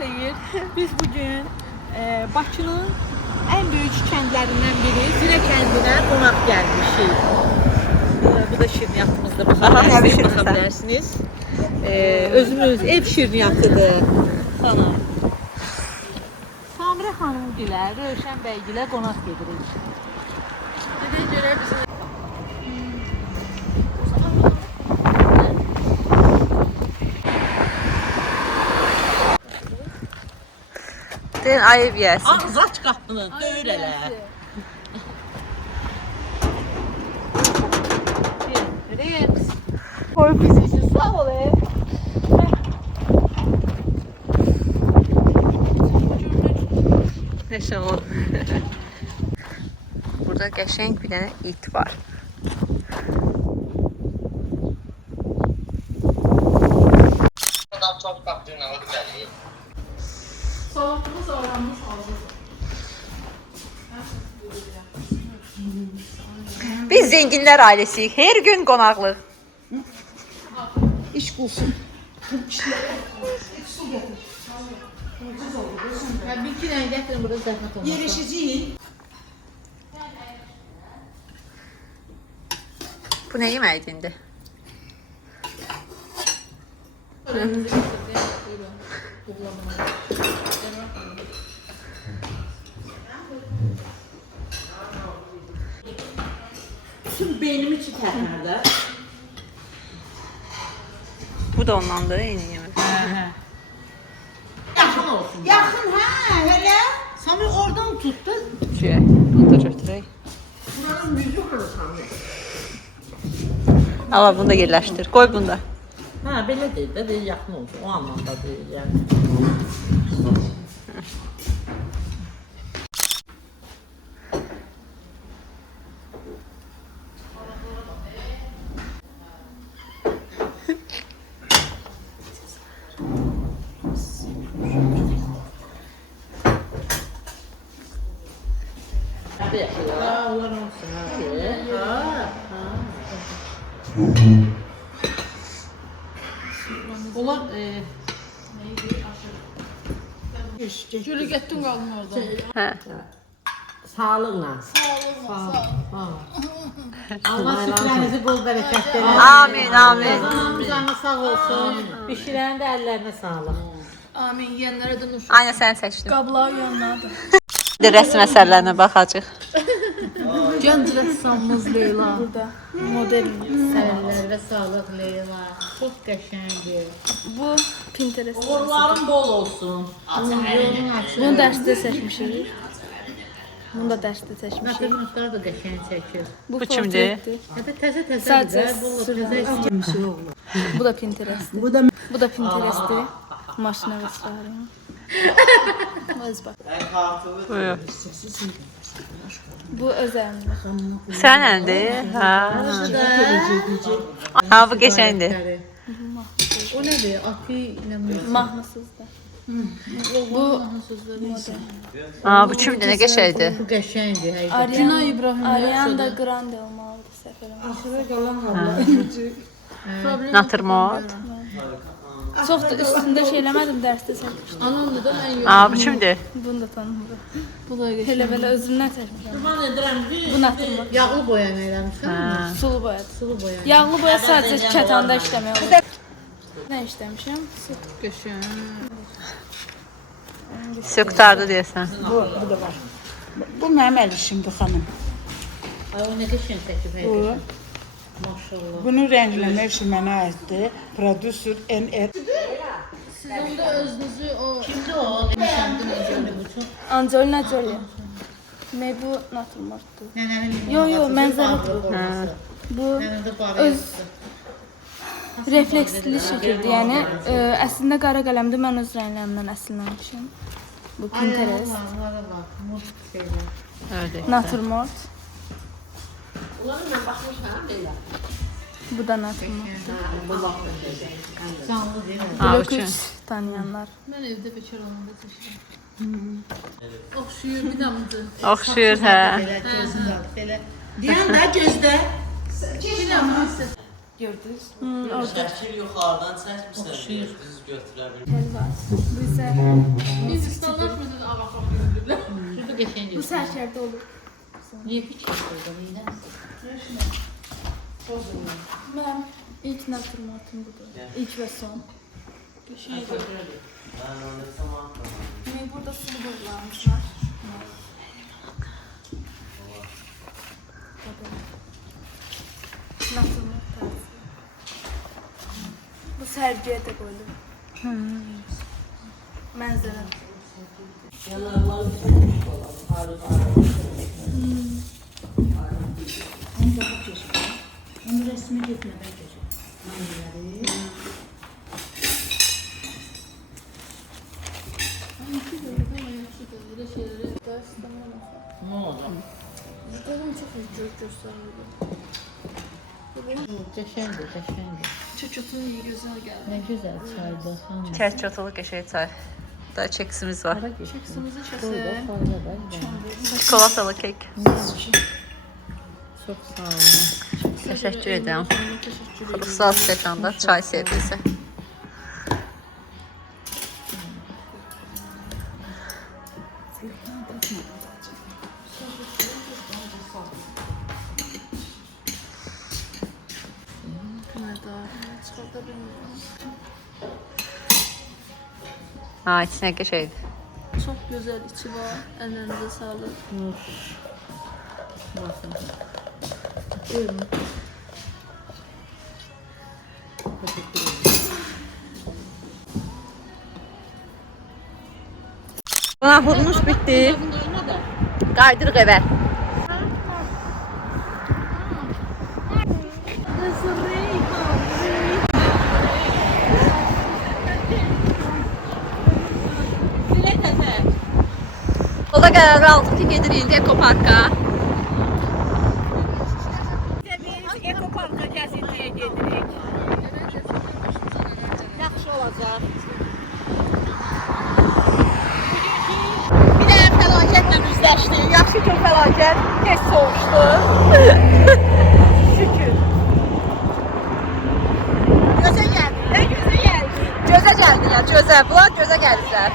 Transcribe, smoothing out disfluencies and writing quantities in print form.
xeyir. Biz bugün Bakının en büyük kəndlərindən biri Zirə kəndinə qonaq gəlmişik. Bu da şirniyyatımızda baxa bilərsiniz. Özümüz ev şirniyyatıdır. Sana. Samirə xanımgilə, Rövşən bəygilə qonaq gedirik. Gedək görək bizi. Deyən ayıb yəsin. Ağız aç qapını, döyür elə. Rex. Koy bizi için, sağ ol ev. Neşə ol. Burada qəşəng bir dənə it var. Salatımız aranmış hazır. Biz zenginlər ailəsiyik. Her gün qonaqlıq. İş bulsun. Bir iki dənə gətirin, burada zəhmət olmaz. Yerleşeceğiz. Bu nə yeməkdir indi? Tüm beynimi çitərlərdə. Bu da ondandır, eyni yemək. Yaxın olsun. Yakın ha hele. Sami oradan tutdu. Bunu da götürək. Buranın müziği olur Sami. Allah bunu da yerləşdir. Qoy bunu da. Ha, belə deyil də, deyil yaxın olsun. O anlamda deyil yəni. Ha, onlar olsun. Onlar Gülü getdin qalın orada. Hə. sağlıqla. Sağ ol. Allah süfrənizi bol bərəkətlər. Amin, amin. Canı sağ olsun. Bişirənin də əllərinə sağlıq. Amin. Yiyənlərə də nuş. Aynen sən seçdin. Qablar yanlardır. Bir rəsm əsərlərinə baxacaq. Gənc rəssamımız Leyla. Burada. Model. Sənlərə sağlıq Leyla. Çox qəşəngdir. Bu Pinterest. Uğurların bol olsun. Yolun açıq. Bunu dərsdə seçmişik. Bunu da dərsdə seçmişik. Matematiklər də qəşəng çəkir. Bu kimdir? Hətta təzə-təzə Sadəcə də, bol təzə. Bu da Pinterest. Bu da Pinterest'dir. Maşına vesaire. Öz bak. Buyur. Bu özellik. Sən əndir? Hə. Ha, bu qəşəngdir. O nədir? Akı ilə Mahnısızdır. Bu Ha, bu kimdir? Nə qəşəngdir? bu qəşəngdir həqiqətən. Ariana Grande olmalıdır səfərim. Naturmort. Çox da üstündə şey eləmədim, dərsdə seçmişdim. Anamdır da mən Ha, bu kimdir? Bunu da tanımıram. Bu da elə belə özümdən seçmişəm. Qurban edirəm ki, Bu naturmort. yağlı boyama eləmişəm. Sulu boyadır. Sulu boyama. Yağlı boya sadəcə kətanda işləmək olur. Nə işləmişəm? Söktardı deyəsən. Bu da var. Bu mənim əl işimdir xanım. Ay o nə qəşəng çəkib həqiqətən. Maşallah. Bunu rəngləmə işi mənə aiddir. Prodüser NR. Siz onda özünüzü o Kimdir o? Nişanlı necədir bu çox? Angelina Jolie. Bu naturmortdur. Nənənin Yo, mənzərədir bu. Bu Nənədə barı öz refleksli şəkildir. Yəni əslində qara qələmdir. Mən öz rənglərimdən əsinlənmişəm. Bu Pinterest. Onlara bax, muz şeylər. Öyle. Naturmort. Onları mən baxmışam, belə. Bu da naturmort. Canlı deyil. Ha, bu Blok kim? 3 tanıyanlar. Mən evdə bekar olanda seçdim. Oxşuyur bir damcı. Oxşuyur, hə. Belə gözündə, belə. Deyən də gözdə. Gördünüz? Orada Şəkil yuxarıdan çəkmirsən, düz götürə bilir. tel var. Bu isə Biz ustalaşmırdıq ağappaq Şurada geçen bu sərkərdə olur. Niye küçük orada? Neyden? Mənim ilk naturmatım budur. İlk və son. Mən onu tamam. Burada sulu bozlarımız var. Naturmat tarzı. Bu sərgiyə də qoyulur. Mənzərə. Onun resmi getmədən gözü. Maneləri. Ne oldu? Dedim çox göstərirdi. Geçendi, geçendi. Çöçötün iyi gözəl gəldi. Ne güzel çaydı. Çerçotulu geçey çay. Daha çeksimiz var. Çəksimizi kəsək. Çikolatalı kek. Çox sağ olun. Teşekkür ederim. Təşəkkür ederim. Kutsal stəkanda çay servisi. Çıxarda bilmirəm. Ha, içine geçeydi. Çox gözəl içi var. Əllərinizə sağlıq. Buyurun. Qonaqlığımız bitti. Qaydırıq evə. O da qərarı aldıq ki, gedirik indi Ekoparka. Biz Ekoparka gəzintiyə gedirik. Yaxşı olacaq. Bir də fəlakətlə üzləşdik. Yaxşı ki, fəlakət tez soğuşdu. Şükür. Gözə gəldi. Gözə gəldi. Gözə gəldi ya, gözə. Bunlar gözə gəldilər.